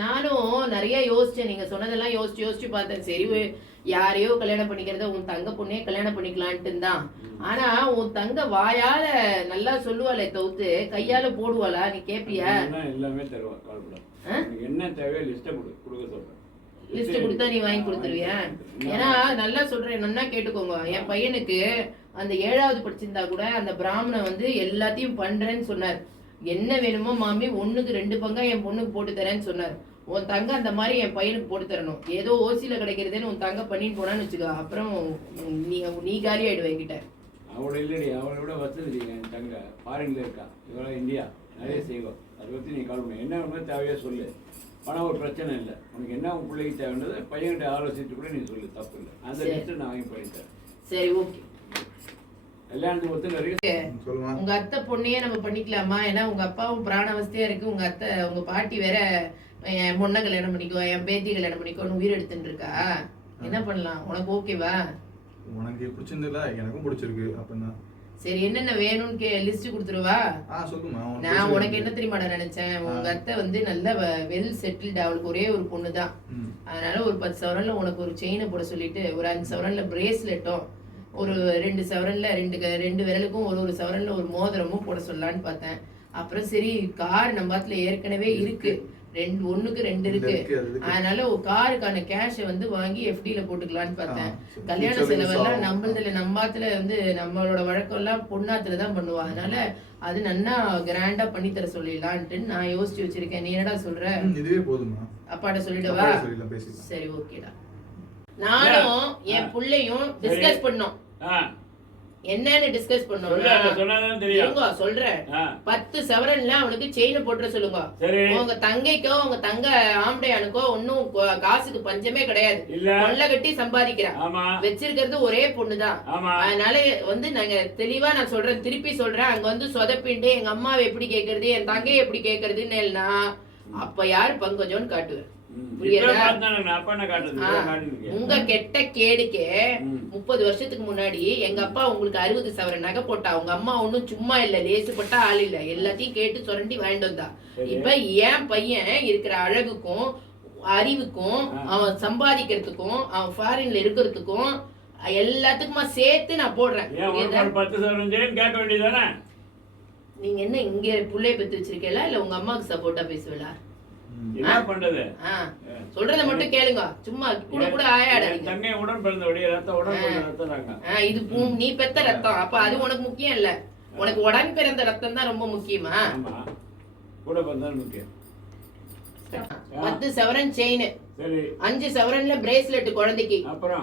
நானும் நிறைய யோசிச்சேன், நீங்க சொன்னதெல்லாம் யோசிச்சு யோசிச்சு பார்த்தேன். சரி யாரையோ கல்யாணம் பண்ணிக்கிறத உன் தங்க பொண்ணே கல்யாணம் பண்ணிக்கலான்ட்டு தான். ஆனா உன் தங்க வாயால நல்லா சொல்லுவாளே தவிர்த்து கையால போடுவாளா? நீ கேப்பியா? எல்லாமே தருவா, என்ன தேவையோ லிஸ்ட் கொடுக்க சொல்றேன். லிஸ்ட் கொடுத்தா நீ வாங்கி கொடுத்துருவியா? ஏன்னா நல்லா சொல்றேன், நல்லா கேட்டுக்கோங்க. என் பையனுக்கு அந்த 7வது படிச்சிருந்தா கூட அந்த பிராமணன் வந்து எல்லாத்தையும் பண்றேன்னு சொன்னார். என்ன வேணுமோ மாமி 1க்கு 2 பங்கா என் பொண்ணுக்கு போட்டு தரேன்னு சொன்னார். உன் தங்க அந்த மாதிரி என் பையனுக்கு போட்டு தரணும். ஏதோ ஓசியில கிடைக்கிறதுன்னு உன் தங்க பண்ணின்னு போனான்னு வச்சுக்கோ, அப்புறம் நீ காலி ஆயிடுவ என்கிட்ட. அவளை இல்லடி, அவளை விட வசதி என் தங்க ஃபாரின்ல இருக்கா, இவ்வளோ இந்தியா நிறைய செய்வோம். அதை பற்றி நீ கால் பண்ண என்ன வேணுமோ தேவையோ சொல்லு. பணம் ஒரு பிரச்சனை இல்லை. உனக்கு என்ன உன் பிள்ளைக்கு தேவைன்றது பையன்கிட்ட ஆலோசித்து கூட நீ சொல்லு, தப்பு இல்லை. அந்த லிஸ்ட்டு நான் வாங்கி பண்ணித்தரேன். சரி ஓகே. கல்யாணத்துக்கு ஒத்துங்க. உங்க அத்தை பொண்ணையே நம்ம பண்ணிக்கலாமா? ஏன்னா உங்க அப்பாவும் பிராணவஸ்தையா இருக்கு, உங்க அத்தை உங்க பாட்டி வேற என் பொண்ணை கல்யாணம் பண்ணிக்கோ, என் பேத்தி கல்யாணம் பண்ணிக்கோன்னு உயிர் எடுத்துட்டு இருக்கா. என்ன பண்ணலாம்? உனக்கு ஓகேவா? உனக்கு பிடிச்சிருந்தா எனக்கும் பிடிச்சிருக்கு. அப்பதான் சரி, என்னென்ன வேணும்னு லிஸ்ட் கொடுத்துருவா. சொல்லுமா. நான் உனக்கு என்ன தெரியுமாடா நினைச்சேன், உங்க அத்தை வந்து நல்ல வெல் செட்டில்டு, அவளுக்கு ஒரே ஒரு பொண்ணு தான். அதனால ஒரு 10 சவரன்ல உனக்கு ஒரு செயினை போட சொல்லிட்டு, ஒரு 5 சவரன்ல பிரேஸ்லெட்டும், ஒரு 2 சவரன்ல ரெண்டு விரலுக்கும் ஒரு சவரன்ல ஒரு மோதிரமும் போட சொல்லலான்னு பார்த்தேன். அப்புறம் சரி, கார் நம்ம பாத்துல ஏற்கனவே இருக்கு, 1க்கு 2 இருக்கு. அதனால ஒரு காருக்கான கேஷ வந்து வாங்கி எஃப்டில போட்டுக்கலான்னு பார்த்தேன். கல்யாண செலவெல்லாம் நம்மத்துல வந்து நம்மளோட வழக்கம் எல்லாம் பொண்ணாத்துல தான் பண்ணுவா. அதனால அது நல்லா கிராண்டா பண்ணி தர சொல்லிடலான்ட்டு நான் யோசிச்சு வச்சிருக்கேன். நீ என்னடா சொல்ற? இதுவே போதுமா? அப்பாட்ட சொல்லிடவா? சரி ஓகேடா. நானும் என் புள்ளையும் டிஸ்கஸ் பண்ணோம். என்னன்னு டிஸ்கஸ் பண்ணோம். சொல்றேன், 10 சவரன்ல அவனுக்கு செயின் போட்டுற சொல்லுங்க. உங்க தங்கைக்கோ உங்க தங்க ஆம்படையானுக்கோ ஒன்னும் காசுக்கு பஞ்சமே கிடையாது. கொள்ள கட்டி சம்பாதிக்கிறான், வச்சிருக்கிறது ஒரே பொண்ணுதான். அதனால வந்து நாங்க தெளிவா நான் சொல்றேன், திருப்பி சொல்றேன். அங்க வந்து சொதப்பிண்டு எங்க அம்மாவை எப்படி கேக்குறது, என் தங்கையை எப்படி கேக்குறதுன்னு அப்ப யாரு பங்கஜோன்னு காட்டுவேன். உங்க கெட்ட கேடுக்கே 30 வருஷத்துக்கு முன்னாடி எங்க அப்பா உங்களுக்கு 60 சவரன் நகை போட்டா. உங்க அம்மா ஒண்ணும் சும்மா இல்ல, லேசுப்பட்டா ஆள் இல்ல, எல்லாத்தையும் கேட்டு சுரண்டி வாங்கிட்டு வந்தா. இப்ப என் பையன் இருக்கிற அழகுக்கும் அறிவுக்கும் அவன் சம்பாதிக்கிறதுக்கும் அவன் ஃபாரின்ல இருக்கிறதுக்கும் எல்லாத்துக்குமா சேர்த்து நான் போடுறேன். நீங்க என்ன இங்க புள்ளைய பெத்து வச்சிருக்கீங்களா இல்ல உங்க அம்மாவுக்கு சப்போர்ட்டா பேசுவீங்களா? என்ன பண்றது? சொல்றத மட்டும் கேளுங்க, சும்மா கூட ஆயாடாதீங்க. தங்கை உடன் பிறந்த ரத்தம் இது நீ பெத்த ரத்தம். அப்ப அது உனக்கு முக்கியம் இல்ல, உனக்கு உடன் பிறந்த ரத்தம் தான் ரொம்ப முக்கியமா? கூட பிறந்தா முக்கியம். 10 சவரன் செயின், 5 சவரன்ல பிரேஸ்லெட் குழந்தைக்கு,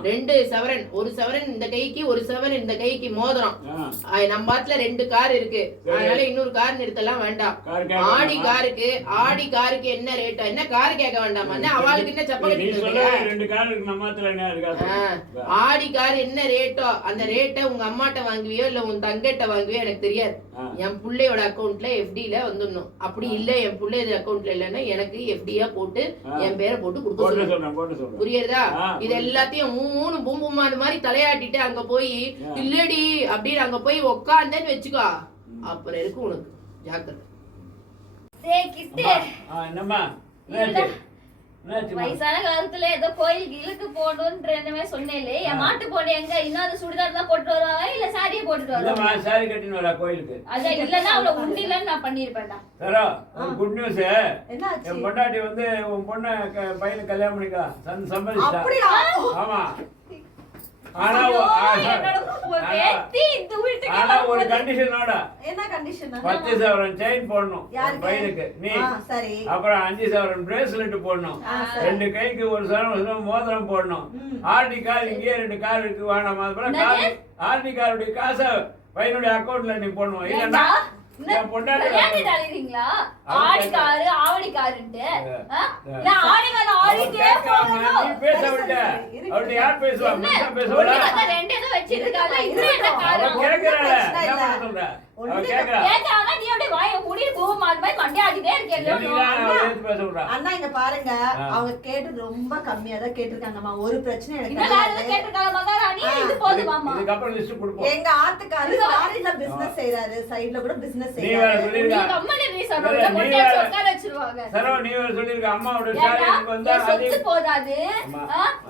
2 சவரன், 1 சவரன் இந்த கைக்கு 1 சவரன் இந்த கைக்கு மோதிரம். நம்ம பாத்துல 2 கார் இருக்கு, அதனால இன்னொரு கார் நிறுத்தலாம் வேண்டாம். ஆடி காருக்கு என்ன ரேட்டா? என்ன கார் கேட்க வேண்டாமா? அவளுக்கு என்ன சப்பல்? ஆடி கார் என்ன ரேட்டோ அந்த ரேட்டை உங்க அம்மாட்ட வாங்குவியோ இல்ல உன் தங்கிட்ட வாங்குவியோ எனக்கு தெரியாது. என் பிள்ளையோட அக்கௌண்ட்ல எஃப்டில வந்துடணும். அப்படி இல்ல என் பிள்ளையோட அக்கௌண்ட்ல இல்லன்னா எனக்கு எஃப்டியா போட்டு என் பேரை போட்டு கொடுக்க. புரியுதா? இது எல்லாத்தையும் 3 பூம்புமான் மாதிரி தலையாட்டிட்டு அங்க போய் இல்லடி அப்படின்னு அங்க போய் உக்காந்தேன்னு வச்சுக்கோ, அப்புறம் இருக்கு உனக்கு ஜாக்கிரதை. வயசான காலத்துல ஏதோ கோயிலுக்கு இழுக்கு போடணும்ன்ற சொன்னேன்ல, என் மாட்டு போன எங்க இன்னும் சுடிதார் தான் போட்டு வருவாங்க இல்ல சாரியை போட்டுட்டு வருவாங்க? சாரி கட்டின்னு வரா கோயிலுக்கு. அதான் இல்லன்னா அவள உண்டிலன்னு நான் பண்ணிருப்பேன்டா. சரோ ஒரு குட் நியூஸ். என் பொண்டாட்டி வந்து உன் பொண்ண பையனுக்கு கல்யாணம் பண்ணிக்கா சம்பந்திச்சா. ஆமா, ஆனா ஒரு கண்டிஷனோட. என்ன கண்டிஷன்? 10 சவரன் செயின் போடணும் பையனுக்கு நீ, அப்புறம் 5 சவரன் பிரேஸ்லெட் போடணும், 2 கைக்கு 1 சவரன் மோதிரம் போடணும். ஆர்டி கார் இங்கே 2 கார் இருக்கு வேணாமா? ஆர்டி காருடைய காசை பையனுடைய அக்கௌண்ட்ல நீ போடணும். இல்லன்னா பொண்டாட்டி ஆடி காரு ஆவடி காருன்ட்டு ஓடிட்டே போறோம். நீ பேச விட்ட அவர்கிட்ட யார் பேசுவா? மச்சான் பேசுவாளா? ரெண்டு ஏதோ வச்சிருக்காங்க. இது என்ன காரணம்? அவ கேக்குறாளே, என்ன பண்ண சொல்ற? அவ கேக்குறா. கேட்டாங்க நீ அப்படியே வாயை மூடிட்டு போ மாதிரி மண்டையாடிட்டே இருக்கேல்ல. பேச விடுறா. அண்ணா இங்க பாருங்க, அவங்க கேட்டது ரொம்ப கம்மியா தான் கேட்டிருக்காங்கம்மா. ஒரு பிரச்சனை எனக்கு இன்னும் வேற ஏதோ கேட்டிருக்காங்க மகாராணி. இது போதுமாமா? இதுக்கு அப்புறம் லிஸ்ட் கொடுப்போம். எங்க ஆத்துக்காரு ஃபாரின்ல பிசினஸ் செய்றாரு, சைடுல கூட பிசினஸ் நீ வேற செய்றாரு. சொல்லிருக்க. நீங்க அம்மா நீ சொல்றத கொண்டே உட்கார வச்சிருவாங்க. சரவ நீ வேற சொல்லிருக்க அம்மாவோட ஷேரிங்க்கு வந்தா சொத்து போதாது,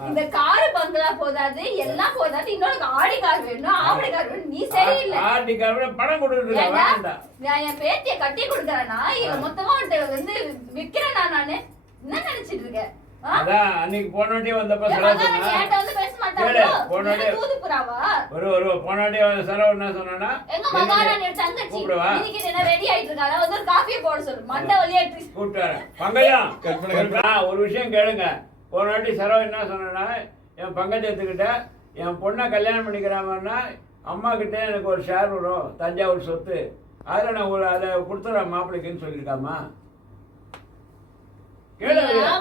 இந்த கார் பங்களா போதாது, எல்லாம் போதாது, இன்னொரு ஆடி கார் வேணும், ஆவடி கார் வேணும். நீ சரியில்லை. ஆடி கார் பணம் கொடுத்துட்டு இருக்க வேண்டாம். நான் என் பேத்திய கட்டி கொடுக்கறேனா இல்ல மொத்தமா வந்து விக்கிறேனா? நானு என்ன நினைச்சிட்டு இருக்கேன்? அதான் அன்னைக்கு போனோட்டே வந்தப்ப சரவ என்கிட்ட வந்து பேச மாட்டாங்க. போனோட்டே தூது புறாவா? ஒரு போனோட்டே சரவ என்ன சொன்னானா? எங்க மகாராணி தங்கச்சி இன்னைக்கு என்ன ரெடி ஆயிட்டு இருக்காங்க. வந்து ஒரு காஃபியை போட சொல்லு. மண்டை வலியாயிட்டு கூப்பிட்டாரு. பங்கஜம் ஒரு விஷயம் கேளுங்க. போனோட்டி சரவ என்ன சொன்னா, என் பங்கஜத்துக்கிட்ட என் பொண்ணை கல்யாணம் பண்ணிக்கிறாங்கன்னா அம்மா கிட்ட எனக்கு ஒரு ஷேர் வரும், தஞ்சாவூர் சொத்து, அதில் நான் அதை கொடுத்துறேன் மாப்பிள்ளைக்குன்னு சொல்லியிருக்காமா?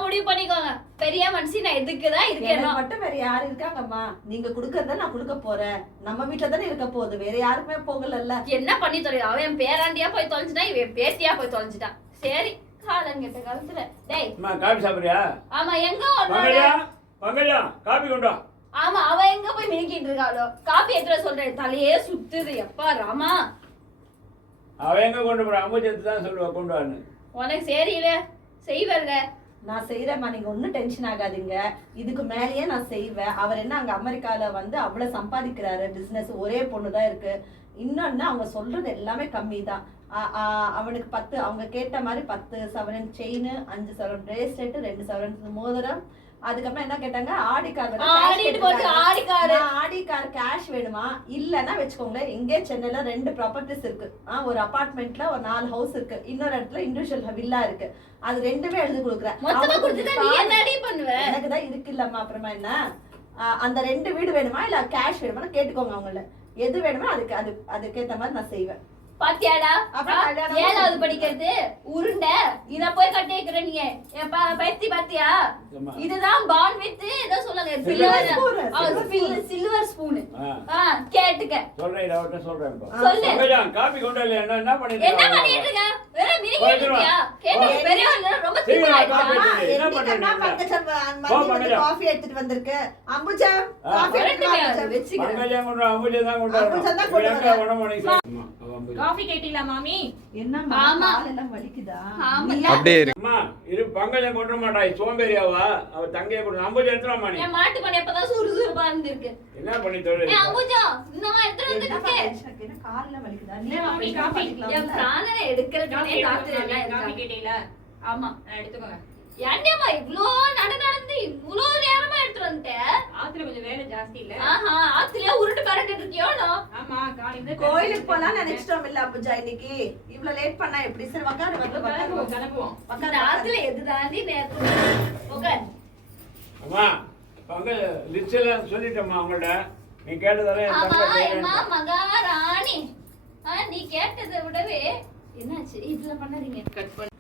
முடிவு பண்ணிக்கோங்க. பெரிய மனுஷி நான் எதுக்குதான் இருக்கேன் மட்டும் வேற யாரு இருக்காங்கம்மா? நீங்க குடுக்கறத நான் குடுக்க போறேன். நம்ம வீட்டுல தானே இருக்க போகுது, வேற யாருக்குமே போகல. என்ன பண்ணி தொலை? அவன் என் பேராண்டியா போய் தொலைஞ்சிட்டா, இவன் பேத்தியா போய் தொலைஞ்சிட்டான். சரி காலம் கேட்ட காலத்துல டேய் காபி சாப்பிடுறியா? ஆமா எங்க பங்கஜம் காபி கொண்டு வா. ஆமா அவ எங்க போய் மினிக்கிட்டு இருக்காளோ? காபி எத்தனை சொல்றேன், தலையே சுத்துது. எப்பா ராமா, அவ எங்க கொண்டு போற? அம்புஜத்து தான் சொல்லுவா கொண்டு வான்னு. உனக்கு சரியில்ல செய்வல்ல. நான் செய்யறேம்மா, நீங்க ஒன்னும் டென்ஷன் ஆகாதீங்க. இதுக்கு மேலேயே நான் செய்வேன். அவர் என்ன அங்க அமெரிக்கால வந்து அவ்வளவு சம்பாதிக்கிறாரு, பிசினஸ் ஒரே பொண்ணுதான் இருக்கு. இன்னொன்னு அவங்க சொல்றது எல்லாமே கம்மி தான். அவனுக்கு 10 அவங்க கேட்ட மாதிரி 10 சவரன் செயின், 5 சவரன் பிரேஸ்லெட், 2 சவரன் மோதிரம். அதுக்கப்புறம் என்ன கேட்டாங்க, ஆடி கார் கேஷ் வேணுமா? இல்லன்னா வச்சுக்கோங்களேன், இங்கே சென்னையில 2 ப்ராப்பர்ட்டிஸ் இருக்கு. ஒரு அபார்ட்மெண்ட்ல ஒரு 4 ஹவுஸ் இருக்கு, இன்னொரு இடத்துல இண்டிவிஜுவல் வில்லா இருக்கு. அது ரெண்டுமே எழுதி கொடுக்குறேன். எனக்கு தான் இருக்கு இல்லம்மா. அப்புறமா என்ன, அந்த 2 வீடு வேணுமா இல்ல கேஷ் வேணுமா கேட்டுக்கோங்க. அவங்கள எது வேணுமோ அதுக்கேத்த மாதிரி நான் செய்வேன். பாத்தியாடா, 7வது படிக்கிறது உருண்டை இத போய் கட்டி வைக்கிற நீ பைத்தி பாத்தியா? இதுதான் பான் வித் ஏதோ சொல்லுங்க, சில்வர் ஸ்பூன். கேட்டுக்க சொல்றேன். சொல்லு. காபி கொண்டு வரலையா? என்ன பண்ணிட்டு இருக்க? வேற மினிக்கிட்டு இருக்கியா? கேட்டா பெரியவங்க ரொம்ப திமிரா காஃபி எடுத்துட்டு வந்திருக்கு. அம்புஜா காஃபி வெச்சுக்கிறேன். அம்புஜா தான் கொண்டு வா. காஃபி கேட்டீங்களா மாமி? என்னம்மா காலெல்லாம் வலிக்குதா? அப்படியே இருக்கு. அம்மா இரு, பங்கஜம் கொண்டு மாட்டா சோம்பேறியாவா? அவ தங்கைய கொண்டு அம்புஜா எடுத்துறாமா? நீ என் மாட்டு பண்ண எப்பதான் சுறுசுறுப்பா இருந்திருக்கு. என்ன பண்ணி தொழில்? அம்புஜா இன்னமா எடுத்துட்டு வந்துருக்கு. என்ன காலெல்லாம் வலிக்குதா? இல்ல மாமி காஃபி என் பிராணனை எடுக்கிறதுனே காத்துல எல்லாம் காஃபி கேட்டீங்களா? ஆமா எடுத்துக்கோங்க. ஏன்டா இவ்ளோ நடந்து இவ்ளோ நேரமா எடுத்து வந்துட்டேன்? ஆத்துல கொஞ்சம் வேலை ஜாஸ்தி இல்ல. ஆஹா, ஆத்துல உருட்டு பரட்டிட்டு இருக்கியோ? ஆமா, காலையில கோயிலுக்கு போலாம் நினைச்சிட்டோம் இல்ல அம்புஜா இன்னைக்கு. இவ்ளோ லேட் பண்ணா எப்படி? சரி உட்காரு கிளம்புவோம். இந்த ஆத்துல எதுதாண்டி நேத்து ஓகே. அம்மா பங்கஜ லிஸ்ட் எல்லாம் சொல்லிட்டேம்மா அவங்கள்ட்ட. நீ கேட்டதெல்லாம் அம்மா மகாராணி, நீ கேட்டதை விடவே என்னாச்சு இதுல பண்ணாதீங்க. கட் பண்ணு.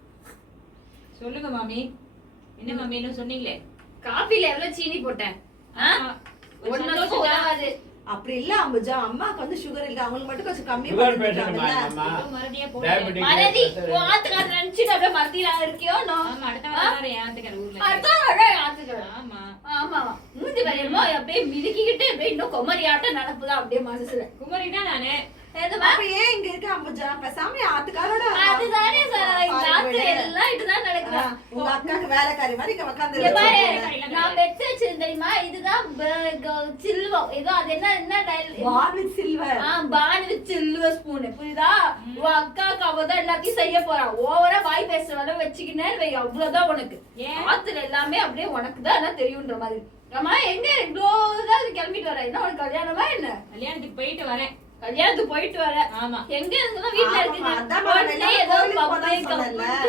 சொல்லுங்க மாமி. என்ன மாமி என்ன சொன்னீங்களே? காபில எவ்வளவு சீனி போட்டேன்? ஒண்ணுக்கு உதவாது. அப்படி இல்ல அம்புஜா, அம்மாக்கு வந்து சுகர் இல்ல, அவங்களுக்கு மட்டும் கொஞ்சம் கம்மி சுகர் பேஷண்ட் அம்மா. மறதியா டயபெட்டிக் மறதி ஆத்துக்கார நினைச்சிட்டு அப்படியே மறதியா இருக்கியோ? ஆமா, அடுத்த வாரம் யாத்துக்கார ஊர்ல. அடுத்த வாரம் ஆத்துக்கார. ஆமா ஆமா, மூஞ்சி வரையமா அப்படியே மிதிக்கிட்டு அப்படியே இன்னும் கொமரியாட்ட நடப்புதான் அப்படியே மனசுல. குமரினா நானு அப்ப ஏன் இங்க இருக்க அம்புஜா? பேசாம ஆத்துக்காரோட அதுதானே எல்லாம் இதுதான் நடக்குது. உங்க அக்காக்கு வேலைக்காரி மாதிரி இங்க உட்கார்ந்து நான் வெச்சு வச்சிருந்தேன் தெரியுமா? இதுதான் சில்வர் ஏதோ அது என்ன பான் with silver. Porn with silver spoon. புரியுதா? உன் அக்காக்கு அவதான் எல்லாத்தையும் செய்ய போறா. ஓவரா வாய் பேசுறத வச்சுக்கினே அவ்வளவுதான் உனக்கு. ஆத்துல எல்லாமே அப்படியே உனக்கு தான் தெரியும்ன்ற மாதிரி. அம்மா எங்க இவ்வளவுதான் கிளம்பிட்டு வர? என்ன உனக்கு கல்யாணமா என்ன? கல்யாணத்துக்கு போயிட்டு வரேன். கல்யாணத்துக்கு போயிட்டு வர? ஆமா. எங்க இருந்தாலும் வீட்டுல இருக்குங்க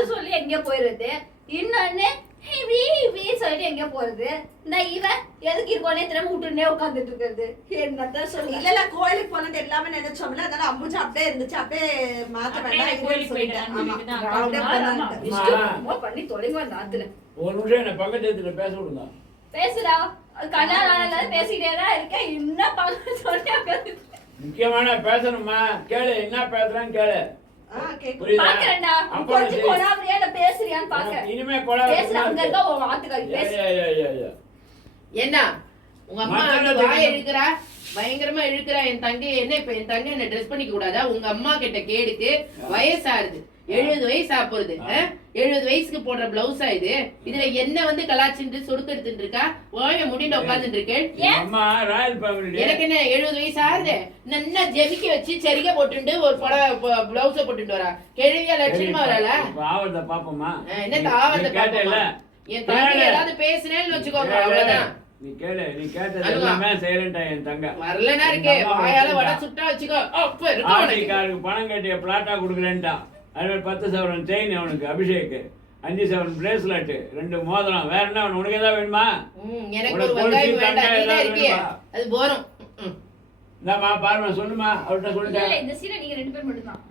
சொல்லி எங்க போயிருது. இன்னொன்னு இப்படி சொல்லிட்டு எங்க போறது? இந்த இவன் எதுக்கு இருக்கோனே தெரியாம விட்டுனே உட்கார்ந்துட்டு இருக்கிறது. என்னத்தான் சொல்லி இல்ல கோயிலுக்கு போனது எல்லாமே நினைச்சோம்ல, அதனால அம்புஜா அப்படியே இருந்துச்சு, அப்படியே மாத்த வேண்டாம் கோயிலுக்கு சொல்லிட்டேன். போயிட்டேன். ஆமா, அப்படியே போனான்ட்டு. இஷ்டமா பண்ணி தொலைங்க அந்த ஆத்துல. ஒரு நிமிஷம் என்ன பக்கத்துல பேச விடுங்க. பேசுடா. கல்யாணம் ஆனதுல பேசிக்கிட்டே தான் இருக்கேன். என்ன பண்ண சொல்லிட்டு முக்கியமான பேசணுமா? கேளு, என்ன பேசுறான்னு கேளு. கேக்குது. புரியுதா? பாக்குறேன்டா. அப்ப கொஞ்சம் கொலாவறியா இல்ல பேசுறியான்னு பாக்குறேன். இனிமே கொலை பேசுற அங்க இருக்க உன் ஆத்துக்காரி பேசு. என்ன உங்க அம்மா வந்து வாயை இழுக்கிறா, பயங்கரமா இழுக்கிறா. என் தங்கை என்ன இப்ப என் தங்கை என்ன ட்ரெஸ் பண்ணிக்க கூடாதா? உங்க அம்மா கிட்ட கேடுக்கு வயசாகுது, 70 வயசு ஆப்போகுது. 70 வயசுக்கு போடுற பிளவுஸா இது? இதுல என்ன வந்து கலாச்சிட்டு சொடுக்கு எடுத்துட்டு இருக்கா? வாய முடிந்து உட்காந்துட்டு இருக்கேன். அம்மா ராயல் ஃபேமிலி. எனக்கு என்ன 70 வயசு ஆகுது? நல்லா ஜெமிக்க வச்சு சரிகை போட்டுட்டு ஒரு பிளவுஸ போட்டுட்டு வரா. கேள்வியா லட்சணமா வரல? ஆவறத பாப்போமா? என்ன ஆவறத பாப்போமா? என் தங்கை ஏதாவது பேசுனேன்னு வச்சுக்கோங்க, அவ்வளவுதான். நீ கேட்டது எல்லாமே சைலண்டா என் தங்க வரலனா இருக்கே, வாயால வட சுட்டா வச்சுக்கோ. அப்ப இருக்கு உனக்கு. ஆடிக்காருக்கு பணம் கட்டிய பிளாட்டா கொடுக்குறேன்டா. அது 10 சவரன் செயின் அவனுக்கு, அபிஷேக் 5 சவரன் பிரேஸ்லெட், 2 மோதிரம். வேற என்ன உனக்கு ஏதாவது வேணுமா? எனக்கு ஒரு வெங்காயம் வேண்டாம், நீதான் இருக்கியே, அது போறோம். இந்தாம்மா பாருமா, சொல்லுமா, அவர்கிட்ட சொல்லிட்டேன். இல்ல இந்த சீனை நீங்க 2 பேர் மட்டும் தான்.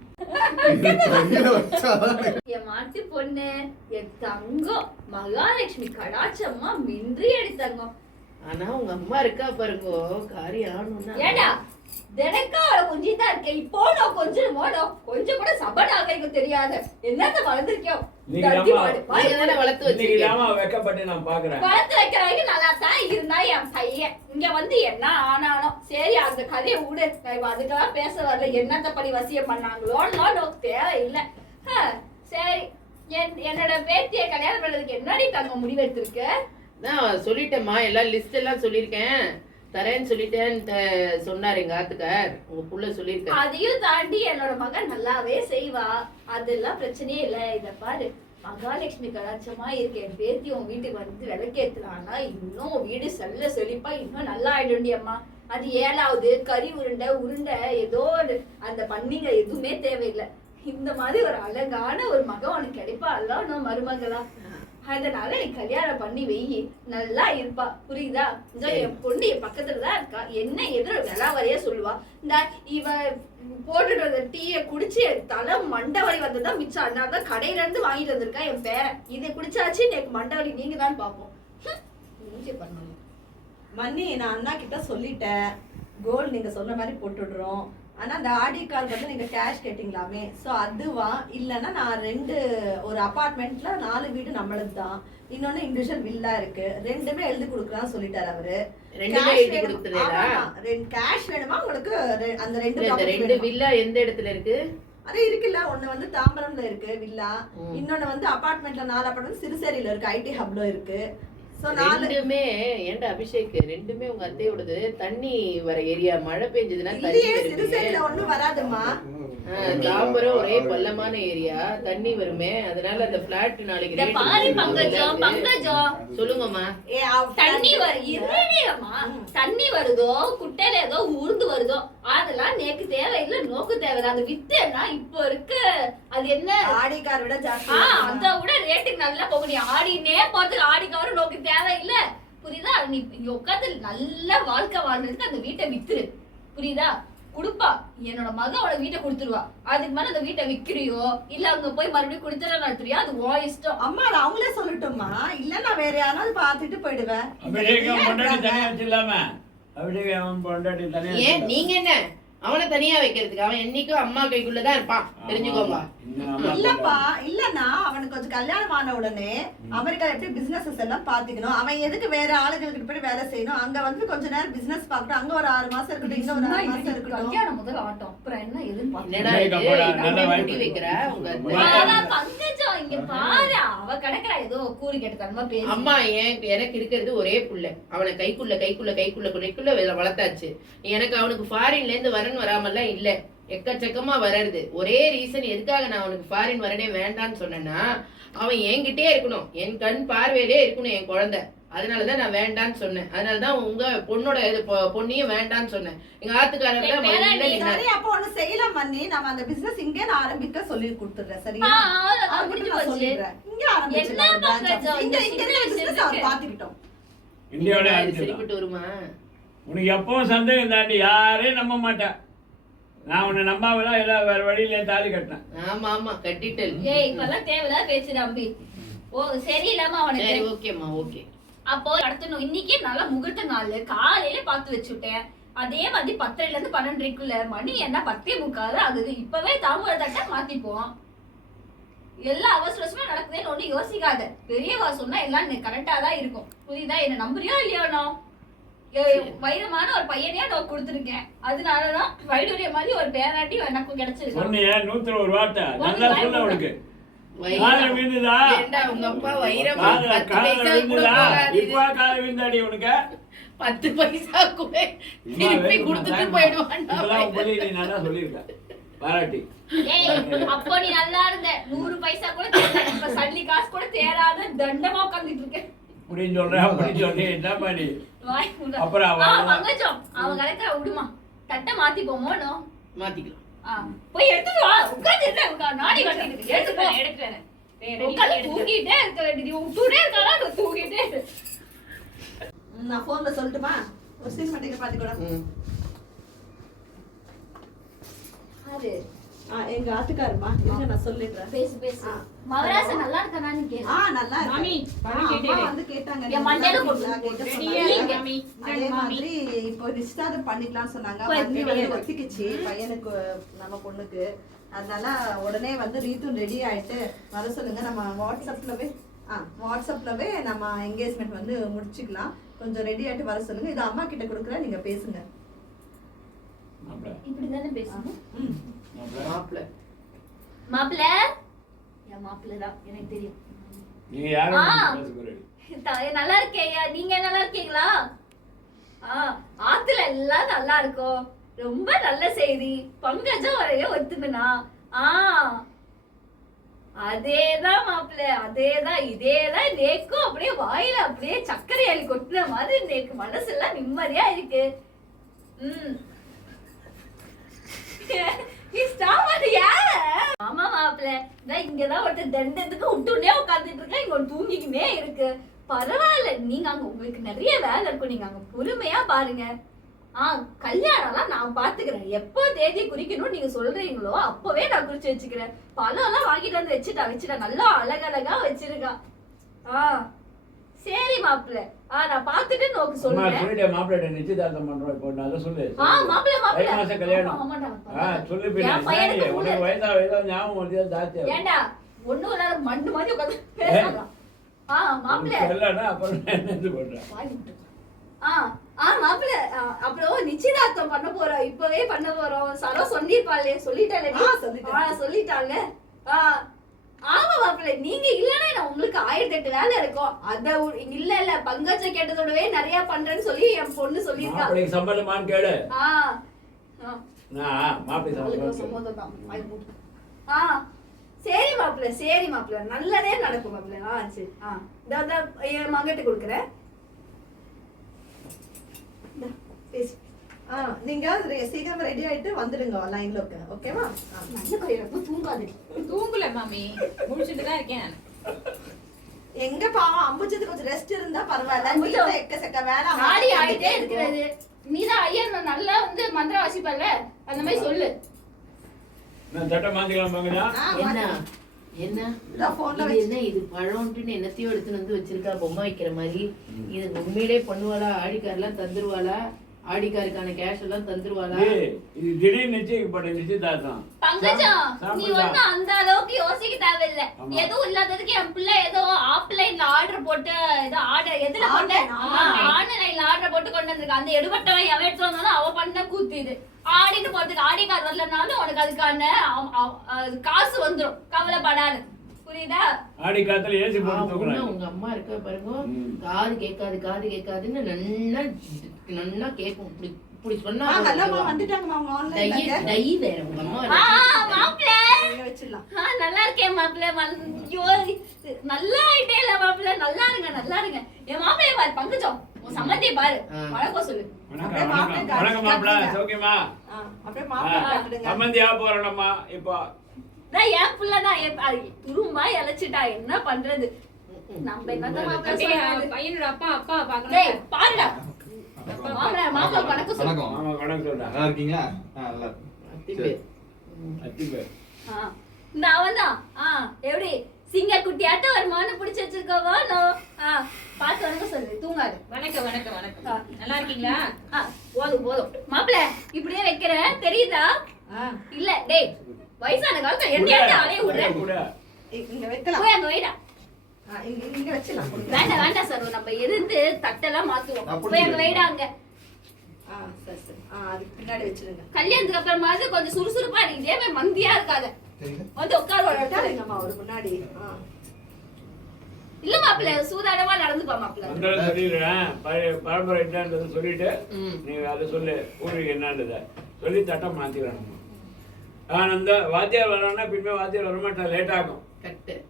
என் மாட்டு பொண்ணு, என் தங்கம், மகாலட்சுமி கடாட்சம்மா மின்றி எடுத்தாங்க. ஆனா உங்க அம்மா இருக்கா பாருங்க, காரியம் ஆகணும்னா. ஏடா தினக்கா அவளை கொஞ்சம் தான் இருக்கேன். இப்போ நான் கொஞ்சம் கொஞ்சம் கூட சபட ஆகைக்கு தெரியாது. என்னத்த வளர்ந்துருக்கோம் வளர்த்து வச்சு வெக்கப்பட்டு நான் பாக்குறேன். வளர்த்து வைக்கிற வரைக்கும் நல்லா தான் இருந்தா என் பையன். இங்க வந்து என்ன ஆனாலும் சரி, அந்த கதையை விடு. நான் அதுக்கெல்லாம் பேச வரல. என்னத்த படி வசியம் பண்ணாங்களோன்னு நமக்கு தேவையில்லை. சரி, என்னோட பேத்திய கல்யாணம் பண்றதுக்கு என்னடி தங்க முடிவெடுத்திருக்கு? நான் சொல்லிட்டேம்மா, எல்லாம் லிஸ்ட் எல்லாம் சொல்லியிருக்கேன், தரேன்னு சொல்லிட்டேன் சொன்னாரு எங்க ஆத்துக்கார். உங்க புள்ள சொல்லியிருக்கேன். அதையும் தாண்டி என்னோட மகன் நல்லாவே செய்வா, அதெல்லாம் பிரச்சனையே இல்ல. இத பாரு, மகாலட்சுமி கடாட்சமா இருக்கு. என் பேத்தி உன் வீட்டுக்கு வந்து விளக்கேத்துறான்னா இன்னும் வீடு செல்ல செழிப்பா இன்னும் நல்லா ஆயிடுண்டி அம்மா. அது 7வது கறி உருண்டை ஏதோ அந்த பண்ணிங்க எதுவுமே தேவையில்லை. இந்த மாதிரி ஒரு அழகான ஒரு மகன் உனக்கு கிடைப்பா, அல்ல மருமகளா. அதனால நீ கல்யாணம் பண்ணி வெயி, நல்லா இருப்பா. புரியுதா? என் பொண்ணு என் பக்கத்துலதான் இருக்கா. என்ன எதிர விளாவறையா சொல்லுவா. இந்த இவ போட்டுட்டு வந்த டீய குடிச்சு தலை மண்டவலி வந்ததுதான் மிச்சம். அதனாலதான் கடையில இருந்து வாங்கிட்டு வந்திருக்கா என் பேரன். இதை குடிச்சாச்சு எனக்கு மண்டவலி நீங்க தான் பாப்போம். பண்ணணும் மன்னி, நான் அண்ணா கிட்ட சொல்லிட்டேன், கோல்டு நீங்க சொன்ன மாதிரி போட்டுடுறோம். ஆனா அந்த ஆடி கார்டு வந்து நீங்க கேஷ் கேட்டீங்களாமே, சோ அதுவா இல்லன்னா நான் ஒரு அபார்ட்மெண்ட்ல 4 வீடு நம்மளுக்கு தான், இன்னொன்னு இண்டிவிஜுவல் வில்லா இருக்கு, 2மே எழுதி கொடுக்கலாம்னு சொல்லிட்டாரு அவரு. கேஷ் வேணுமா உங்களுக்கு? அந்த 2 வில்லா எந்த இடத்துல இருக்கு? அது இருக்குல்ல, ஒண்ணு வந்து தாம்பரம்ல இருக்கு வில்லா, இன்னொன்னு வந்து அபார்ட்மெண்ட்ல 4 அபார்ட்மெண்ட் சிறுசேரியில இருக்கு, ஐடி ஹப்ல இருக்கு. ரெண்டுமே ஏன்டா அபிஷேக், ரெண்டுமே உங்க அத்தையோடது. தண்ணி வர ஏரியா, மழை பெஞ்சதுன்னா தண்ணி ஒண்ணும் வராதுமா. தாம்பரம் ஒரே பள்ளமான ஏரியா, தண்ணி வருமே. அதனால அந்த பிளாட் நாளைக்கு சொல்லுங்கம்மா. தண்ணி வருதோ குட்டையில ஏதோ உருண்டு வருதோ அதெல்லாம் நேக்கு தேவையில்லை, நோக்கு தேவை. அது வித்தேன்னா இப்போ இருக்கு அது என்ன ஆடிக்கார விட ஜாஸ்தி, அதை விட ரேட்டுக்கு நல்லா போக. நீ ஆடினே போறதுக்கு ஆடிக்கார நோக்கு தேவையில்லை. புரியுதா? நீ உட்காந்து நல்ல வாழ்க்கை வாழ்றதுக்கு அந்த வீட்டை வித்துரு. புரியுதா? குடுப்பா, என்னோட மகன் அவளை வீட்டை கொடுத்துருவா. அதுக்கு மேல அந்த வீட்டை விக்கிறியோ இல்ல அங்க போய் மறுபடியும் குடுத்துற நடத்துறியா, அது உன் இஷ்டம். அம்மா அவங்களே சொல்லட்டும்மா, இல்ல நான் வேற யாராவது பாத்துட்டு போயிடுவேன். ஏன் நீங்க என்ன அவனை தனியா வைக்கிறதுக்கு? அவன் என்னைக்கும் அம்மா கைக்குள்ளதான் இருப்பான், தெரிஞ்சுக்கோங்க. இல்லப்பா, இல்லன்னா அவனுக்கு கொஞ்சம் கல்யாணம் ஆன உடனே அமெரிக்கால எப்படி பிசினஸ் எல்லாம் பாத்துக்கணும், அவன் எதுக்கு வேற ஆளுகளுக்கு போய் வேலை செய்யணும், அங்க வந்து கொஞ்ச நேரம் பிசினஸ் பாக்கட்டும், அங்க ஒரு 6 மாசம் இருக்கட்டும், இங்க ஒரு 6 மாசம் இருக்கட்டும். கல்யாணம் முதல் ஆட்டம், அப்புறம் என்ன எதுன்னு பங்கஜம் இங்க பாரு, அவ கிடக்குறா ஏதோ கூறு கேட்டதா பேரு. அம்மா எனக்கு இருக்கிறது ஒரே புள்ள, அவனை கைக்குள்ள கைக்குள்ள கைக்குள்ள கைக்குள்ள வளர்த்தாச்சு. எனக்கு அவனுக்கு ஃபாரின்ல இருந்து வரன் வராமல்லாம் இல்ல, எக்கச்சக்கமா வர்றது. ஒரே ரீசன் எதுக்காக நான் அவனுக்கு ஃபாரின் வரனே வேண்டான்னு சொன்னேன்னா, அவன் என்கிட்டே இருக்கணும், என் கண் பார்வையிலே இருக்கணும் என் குழந்தை. அதனாலதான் நான் வேண்டான்னு சொன்னேன். அதனாலதான் உங்க பொண்ணோட பொண்ணையும் வேண்டான்னு சொன்னேன். எங்க ஆத்துக்காரங்க சரி, அப்ப ஒண்ணு செய்யலாம் மன்னி, நம்ம அந்த பிசினஸ் இங்கே நான் ஆரம்பிக்க சொல்லி கொடுத்துறேன். சரியா? முடிஞ்சு போச்சு. சொல்லிடுறேன். இங்க ஆரம்பிச்சிடலாம். இங்க பிசினஸ் அவர் பாத்துக்கிட்டோம். இந்தியாவில சரிப்பட்டு வருமா? உனக்கு எப்பவும் சந்தேகம் தாண்டி, யாரையும் நம்ப மாட்டேன். நான் உன்னை நம்பாமலாம் எல்லாம் வேற வழியில தாலி கட்டினேன். ஆமா ஆமா கட்டிட்டல். ஏய் இப்பெல்லாம் தேவையில்லாத பேச்சு தம்பி. ஓ சரியில்லாம அவனுக்கு. சரி ஓகேம்மா ஓகே. அப்போ கடத்தணும். இன்னைக்கே நல்லா முகூர்த்த நாள் காலையில பார்த்து வச்சுட்டேன். அதே மாதிரி 10:30 இருந்து 12:30க்குள்ள மணி என்ன 10:45 ஆகுது. இப்பவே தாம்பூல தட்டை மாத்திப்போம். எல்லாம் அவசரமா நடக்குதுன்னு ஒண்ணு யோசிக்காத. பெரியவா சொன்னா எல்லாம் கரெக்டா தான் இருக்கும். புரியுதா? என்ன நம்புறியோ இல்லையோனோ? வைரமான ஒரு பையனையா நான் கொடுத்துருக்கேன். அதனாலதான் வைடூரிய மாதிரி ஒரு பேராட்டி எனக்கு கிடைச்சிருக்கு. சொன்னியா 101 வார்த்தை நல்லா சொல்ல உனக்கு. கால விழுந்துதா? உங்க அப்பா வைரம் இப்ப கால விழுந்தாடி உனக்கு 10 பைசா கூட திருப்பி கொடுத்துட்டு போயிடுவான். நல்லா சொல்லிருக்க பாராட்டி. அப்போ நீ நல்லா இருந்த 100 பைசா கூட இப்ப சல்லி காசு கூட தேராத தண்டமா உட்காந்துட்டு இருக்க. அப்படின்னு சொல்றேன் அப்படி சொல்றேன். என்ன பண்ணி அப்புறம் அவன் கரெக்டா விடுமா தட்டை மாத்தி போமோனோ மாத்திக்கலாம். போய் எடுத்துட்டு வா. உட்காந்து நாடி கட்டிட்டு எடுத்துட்டேன். தூங்கிட்டே இருக்க வேண்டியது விட்டுட்டே இருக்காளா? தூங்கிட்டே நான் போன்ல சொல்லட்டுமா? ஒரு சினிமாட்டிக்க பாத்துக்கூட. அது எங்க ஆத்துக்காரமா இருங்க நான் சொல்லிடுறேன். பேசு பேசு. மவராச நல்லா இருக்கானான்னு கேளு. நல்லா இருக்கு மாமி அம்மா வந்து கேட்டாங்க. என் மண்டையில போட்டு மாமி. அதே மாதிரி இப்போ நிச்சயதார்த்தம் பண்ணிக்கலாம்னு சொன்னாங்க. பண்ணி வந்து ஒத்திக்கிச்சு பையனுக்கு நம்ம பொண்ணுக்கு. அதனால உடனே வந்து ரீத்தும் ரெடி ஆயிட்டு வர சொல்லுங்க. நம்ம வாட்ஸ்அப்லவே நம்ம என்கேஜ்மெண்ட் வந்து முடிச்சுக்கலாம். கொஞ்சம் ரெடி ஆயிட்டு வர சொல்லுங்க. இது அம்மா கிட்ட கொடுக்குறேன், நீங்க பேசுங்க. இப்படிதானே பேசணும். மாப்பிள்ள மாப்பிள்ள என் மாப்பிள்ள தான் எனக்கு தெரியும். நீங்க யாரும் நல்லா இருக்கேயா? நீங்க நல்லா இருக்கீங்களா? ஆத்துல எல்லாம் நல்லா இருக்கும். ரொம்ப நல்ல செய்தி. பங்கஜம் வரைய ஒத்துக்கணா. அதேதான் மாப்பிள்ள அதேதான். இதேதான் நேக்கும் அப்படியே வாயில அப்படியே சர்க்கரை அள்ளி கொட்டுன மாதிரி நேக்கு மனசெல்லாம் நிம்மதியா இருக்கு. ஆமா மாப்பிள்ள இங்கதான் ஒருத்தர் தண்டத்துக்கு விட்டுட்டே உட்காந்துட்டு இருக்கேன். இங்க தூங்கிக்கினே இருக்கு. பரவாயில்ல, நீங்க அங்க உங்களுக்கு நிறைய வேலை இருக்கும். நீங்க அங்க பொறுமையா பாருங்க. கல்யாணம்லாம் நான் பாத்துக்கிறேன். எப்போ தேதி குறிக்கணும்னு நீங்க சொல்றீங்களோ அப்பவே நான் குறிச்சு வச்சுக்கிறேன். பழம் எல்லாம் வாங்கிட்டு வந்து வச்சுட்டா நல்லா அழகழகா வச்சிருக்கா. சரி மாப்பிள்ள நான் பாத்துட்டு நோக்கு சொல்றேன். மாப்பிள்ளை நிச்சயதார்த்தம் பண்றோம் இப்போ நான் சொல்லு. மாப்பிள்ள மாசம் கல்யாணம் சொல்லு. வயசா ஞாபகம் வந்து தாத்தி ஏண்டா ஒண்ணும் இல்லாத மண்ணு மாதிரி உட்காந்து பேசுறாங்க. மாப்பிள்ள அப்புறம் என்ன பண்றேன்? மாப்பிள்ள அப்புறம் நிச்சயதார்த்தம் பண்ண போறோம். இப்பவே பண்ண போறோம். சரோ சொல்லிருப்பாளே சொல்லிட்டாங்க. ஆமா மாப்பிள்ள நீங்க இல்லன்னா நான் உங்களுக்கு 1008 வேலை இருக்கும். அத இல்ல பங்கஜ கேட்டதோடவே நிறைய பண்றேன்னு சொல்லி என் பொண்ணு சொல்லிருக்கா. மாப்பிள்ளைக்கு சம்பளமான்னு கேளு. மாப்பிள்ளை சம்மதம். சரி மாப்பிள்ள நல்லதே நடக்கும் மாப்பிள்ள. சரி என் மகிட்ட கொடுக்குறேன். நீங்க சீக்கிரம் ரெடி ஆயிட்டு வந்துடுங்க லைன்ல. ஓகேவா? தூங்காது. தூங்கல மாமி, முடிச்சிட்டு தான் இருக்கேன். எங்க பாவம் அம்புச்சது கொஞ்சம் ரெஸ்ட் இருந்தா பரவாயில்ல. எக்கச்சக்க வேலை ஆடி ஆயிட்டே இருக்கிறது. நீதான் ஐயர் நல்லா வந்து மந்திரம் வாசிப்பல்ல, அந்த மாதிரி சொல்லு. என்ன இது பழம்ட்டுன்னு என்னத்தையும் எடுத்துன்னு வந்து வச்சிருக்கா பொம்மை வைக்கிற மாதிரி. இது உண்மையிலே பண்ணுவாளா? ஆடிக்காரெல்லாம் தந்துருவாளா? ஆடிக்காருக்கான கேஷ் எல்லாம் தந்துருவாளா? இது திடீர்னு நிச்சயதார்த்தம். பங்கஜம் நீ வந்து அந்த அளவுக்கு யோசிக்க தேவையில்லை. எதுவும் இல்லாததுக்கு என் பிள்ளை ஏதோ ஆஃப்லைன்ல ஆர்டர் போட்டு ஏதோ ஆர்டர் எதுல போட்டு ஆன்லைன்ல ஆர்டர் போட்டு கொண்டு வந்திருக்க. அந்த எடுபட்டவன் எவன் எடுத்து வந்தாலும் அவ பண்ண கூத்து. இது ஆடிட்டு போறதுக்கு ஆடிக்கார் வரலனாலும் உனக்கு அதுக்கான காசு வந்துடும். கவலைப்படாது. புரியுதா? ஆடி காத்துல ஏசி போட்டு உங்க அம்மா இருக்க பாருங்க. காது கேட்காதுன்னு நல்லா கேட்கும். இப்படி சொன்னா நல்லா இருக்கேன் மாப்பிள்ள. நல்ல ஐடியா இல்ல மாப்பிள்ள. நல்லா இருங்க என் மாப்பிள்ளைய பாரு பங்கஜம், உன் சம்மந்தியை பாரு. வணக்கம் சொல்லு. வணக்கம் மாப்பிள்ள, சௌக்கியமா? அப்படியே மாப்பிள்ளை காட்டுடுங்க. சம்மந்தியா போறோம்மா இப்போ. நான் என் புள்ளதான் துரும்பா இழைச்சிட்டா, என்ன பண்றது? நம்ம என்னதான் மாப்பிள்ளை சொல்றது? பையனோட அப்பா அப்பா டேய், பாக்கணும். பாருடா. மாப்பிள்ளை வணக்கம் சொல்லு. வணக்கம். ஆமா வணக்கம் சொல்றேன். நல்லா இருக்கீங்களா? நல்லா இருக்கு. சரி. அத்திப்பே. நான் வந்தா எப்படி சிங்க குட்டியாட்ட ஒரு மானை பிடிச்சு வச்சிருக்கோவா? பார்த்து வணக்கம் சொல்லு, தூங்காது. வணக்கம் வணக்கம் வணக்கம். நல்லா இருக்கீங்களா? போதும் போதும் மாப்பிள்ளை, இப்படியே வைக்கிறேன் தெரியுதா? இல்ல டேய், வயசான காலத்துல என்னையாட்ட அலைய விடுற. இங்க வைக்கலாம். போய் அங்க வைடா. இங்க வச்சிடலாம். வேண்டாம் வேண்டாம் சார், நம்ம எதிர்த்து தட்டெல்லாம் மாத்துவோம். அப்படி போய் அங்க வைடா. அங்க சரி சரி. அதுக்கு பின்னாடி வச்சிருங்க. கல்யாணத்துக்கு அப்புறமாவது கொஞ்சம் சுறுசுறுப்பா இருக்கு. இதே மாதிரி மந்தியா இருக்காத. சரிங்க. வந்து உட்காரு. உட்காருங்கம்மா ஒரு முன்னாடி. இல்ல மாப்பிள்ளை, சூதானமா நடந்துப்பா மாப்பிள்ளை. அந்த சொல்லிடுறேன். பரம்பரை என்னன்றதை சொல்லிட்டு நீ அதை சொல்லு. பூர்வீகம் என்னன்றதை சொல்லி தட்டம் மாத்திக்கிறேன். அந்த வாத்தியார் வரான்னா பின்மே வாத்தியார் வரமாட்டா, லேட் ஆகும்.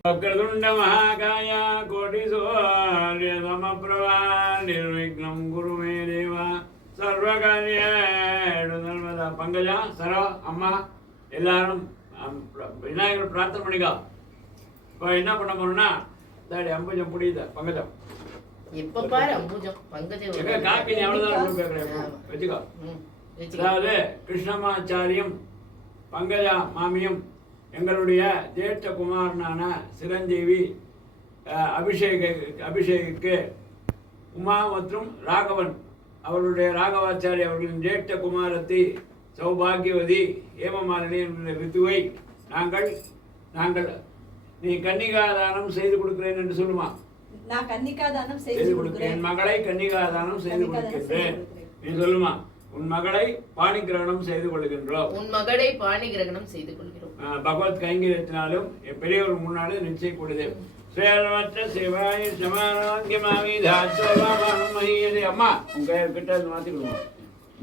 வக்ரதுண்ட மகாகாய கோடி சூரிய சமப்ரபா நிர்விக்னம் குருமே தேவா சர்வகாரிய நர்மதா. பங்கஜா, சரோ, அம்மா எல்லாரும் விநாயகர் பிரார்த்தனை பண்ணிக்கோ. இப்போ என்ன பண்ண போறோம்னா, தாடி அம்புஜம் புடியுத பங்கஜம். எப்ப பாரு அம்புஜம் பங்கஜம். எங்க காப்பி நீ அவ்வளவுதான் கேட்குறேன், வச்சுக்கோ. அதாவது கிருஷ்ணமாச்சாரியம் பங்கஜா மாமியும் எங்களுடைய ஜேஷ்ட குமாரனான சிரஞ்சீவி அபிஷேக்கு உமா மற்றும் ராகவன் அவருடைய ராகவாச்சாரி அவர்களின் ஜேஷ்ட குமாரத்தை சௌபாகியவதி ஏமமாலினி என்ற ரித்துவை நாங்கள் நீ கன்னிகாதானம் செய்து கொடுக்கிறேன் என்று சொல்லுமா. நான் கன்னிகாதானம் செய்து கொடுக்கிறேன். என் மகளை கன்னிகாதானம் செய்து கொடுக்கிறேன் நீ சொல்லுமா. உன் மகளை பாணி கிரகணம் செய்து கொள்கின்றோம். உன் மகளை பாணி கிரகணம் செய்து கொள்கிறோம். பகவத் கைங்கரியத்தினாலும் பெரியவர் முன்னாலே நிச்சயம் கொடுது. சேரமற்ற சிவாய் சமாரோக்கியமாவி தாத்வமானம் மகியதே. அம்மா உங்க கிட்ட இருந்து மாத்தி கொடுமா.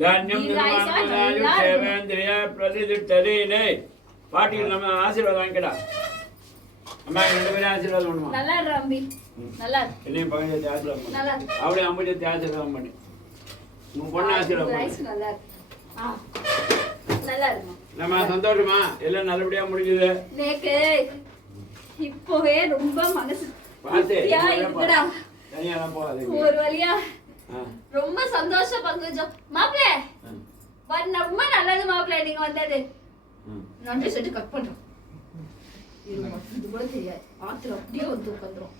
தானியம் நிர்மாணம் சேவேந்திரிய பிரதிதிட்டதே. பாட்டியில் நம்ம ஆசீர்வாதம் வாங்கிக்கடா. அம்மா ரெண்டு பேரும் ஆசீர்வாதம் பண்ணுமா. நல்லா இரு அம்பி, நல்லா இரு. என்னையும் பகஞ்சத்தை ஆசீர்வாதம் பண்ணு. நல்லா இரு. அவளே அம்புஜத்தை ஆசீர்வாதம் பண்ணு. உன் பொண்ணு ஆசீர்வாதம் பண்ணு. நல்லா இரு. நல்லா இருக்குமா. நம்ம சந்தோஷமா எல்லாம் நல்லபடியா முடிஞ்சது. நேக்கு இப்போவே ரொம்ப மனசு பாத்து இருக்குடா. தனியாலாம் போகாது. ஒரு வழியா ரொம்ப சந்தோஷம் பங்கஜம். மாப்பிள்ளை ரொம்ப நல்லது மாப்பிள்ளை நீங்க வந்தது. நன்றி சொல்லி கட் பண்றோம். இது கூட தெரியாது. ஆத்துல அப்படியே வந்து உட்காந்துரும்.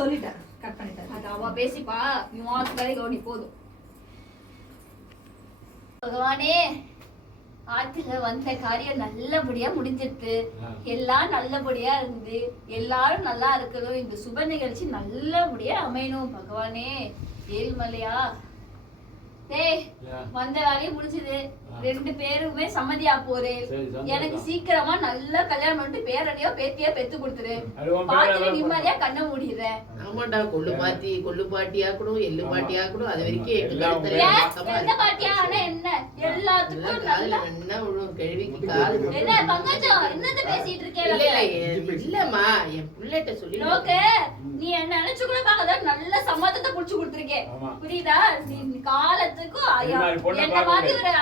சொல்லிட்டேன், கட் பண்ணிட்டேன். அது அவ பேசிப்பா, நீ வாத்துக்காரி கவனி போதும். பகவானே, ஆத்துல வந்த காரியம் நல்லபடியா முடிஞ்சிருக்கு. எல்லாம் நல்லபடியா இருந்து எல்லாரும் நல்லா இருக்கணும். இந்த சுப நிகழ்ச்சி நல்லபடியா அமையணும் பகவானே. ஏழ்மலையா டேய், வந்த வேலையும் முடிஞ்சது. ரெண்டு பேருமே சம்மதியா போறேன். எனக்கு சீக்கிரமா நல்ல கல்யாணம் பண்ணிட்டு பேரனையோ பேத்தியோ பெத்து கொடுத்துரு. பாத்திர நிம்மதியா கண்ண மூடிடுறேன். ஆமாண்டா, கொள்ளு பாட்டி ஆக்கணும், எள்ளு பாட்டி ஆக்கணும். அது வரைக்கும் எந்த பாட்டியா ஆனா என்ன எல்லாத்துக்கும் என்ன விழும் கேள்விக்கு காது. என்ன பங்கஜம் என்னது பேசிட்டு இருக்கே? இல்லம்மா, என் புள்ளட்ட சொல்லி நோக்கு நீ என்ன நினைச்சு கூட பாக்கதா நல்ல சம்மதத்தை புடிச்சு கொடுத்துருக்கே. புரியுதா? நீ காலத்துக்கும் என்ன மாதிரி ஒரு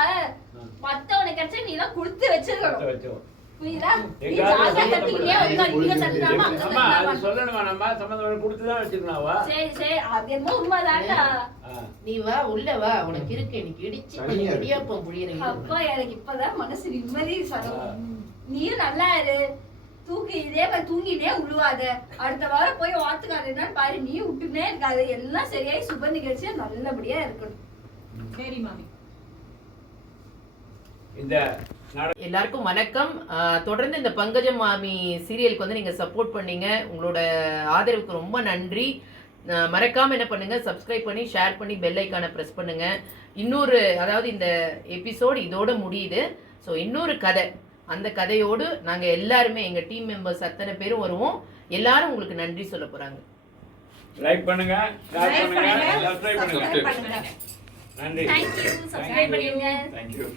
மத்தவனுக்கு கிடைச்சா நீ எல்லாம் கொடுத்து வச்சிருக்கணும். புரியுதா? நீ ஜாலியா கத்திக்கிட்டே உட்கார்ந்து தட்டுறாமா அங்க சொல்லணுமா. நம்ம சம்பந்தம் கொடுத்து தான் வச்சிருக்கனாவா. சரி சரி, அது என்ன உண்மைதான்டா. நீ வா, உள்ள வா, உனக்கு இருக்கு. எனக்கு இடிச்சு இடியாப்பம் புளியறீங்க. அப்பா எனக்கு இப்பதான் மனசு நிம்மதி சரம். நீயும் நல்லா இரு. தூக்கி இதே மாதிரி தூங்கிட்டே உழுவாத. அடுத்த வாரம் போய் வாத்துக்கார என்னன்னு பாரு. நீயும் விட்டுனே இருக்காது. எல்லாம் சரியாயி சுப நிகழ்ச்சியா நல்லபடியா இருக்கணும். சரி மாமி. எல்லாருக்கும் வணக்கம். தொடர்ந்து இந்த பங்கஜம் மாமி சீரியலுக்கு வந்து நீங்க சப்போர்ட் பண்ணீங்க. உங்களோட ஆதரவுக்கு ரொம்ப நன்றி. மறக்காம என்ன பண்ணுங்க, சப்ஸ்கிரைப் பண்ணி ஷேர் பண்ணி பெல் ஐக்கானை பிரஸ் பண்ணுங்க. இன்னொரு, அதாவது இந்த எபிசோடு இதோட முடியுது. ஸோ இன்னொரு கதை, அந்த கதையோடு நாங்க எல்லாருமே எங்க டீம் மெம்பர்ஸ் அத்தனை பேரும் வருவோம். எல்லாரும் உங்களுக்கு நன்றி சொல்ல போறாங்க. லைக் பண்ணுங்க, ஷேர் பண்ணுங்க, சப்ஸ்கிரைப் பண்ணுங்க. நன்றி. Thank you. Subscribe பண்ணுங்க. Thank you.